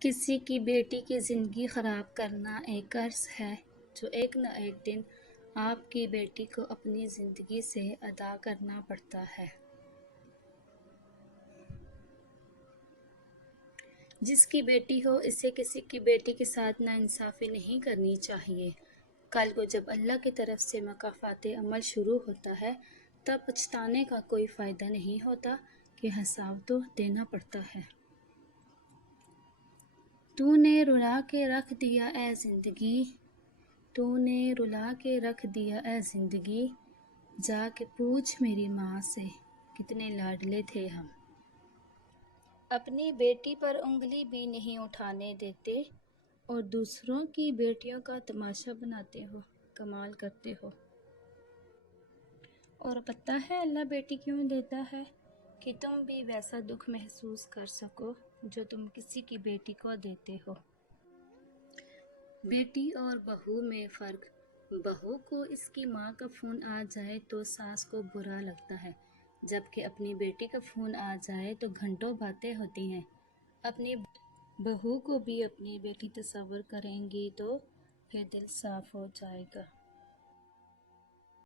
کسی کی بیٹی کی زندگی خراب کرنا ایک قرض ہے جو ایک نہ ایک دن آپ کی بیٹی کو اپنی زندگی سے ادا کرنا پڑتا ہے۔ جس کی بیٹی ہو اسے کسی کی بیٹی کے ساتھ ناانصافی نہیں کرنی چاہیے۔ کل کو جب اللہ کی طرف سے مکافات عمل شروع ہوتا ہے تب پچھتانے کا کوئی فائدہ نہیں ہوتا کہ حساب تو دینا پڑتا ہے۔ تو نے رلا کے رکھ دیا اے زندگی، تو نے رلا کے رکھ دیا اے زندگی، جا کے پوچھ میری ماں سے کتنے لاڈلے تھے ہم۔ اپنی بیٹی پر انگلی بھی نہیں اٹھانے دیتے اور دوسروں کی بیٹیوں کا تماشا بناتے ہو، کمال کرتے ہو۔ اور پتہ ہے اللہ بیٹی کیوں دیتا ہے؟ کہ تم بھی ویسا دکھ محسوس کر سکو جو تم کسی کی بیٹی کو دیتے ہو۔ بیٹی اور بہو میں فرق: بہو کو اس کی ماں کا فون آ جائے تو ساس کو برا لگتا ہے، جبکہ اپنی بیٹی کا فون آ جائے تو گھنٹوں باتیں ہوتی ہیں۔ اپنی بہو کو بھی اپنی بیٹی تصور کریں گی تو پھر دل صاف ہو جائے گا۔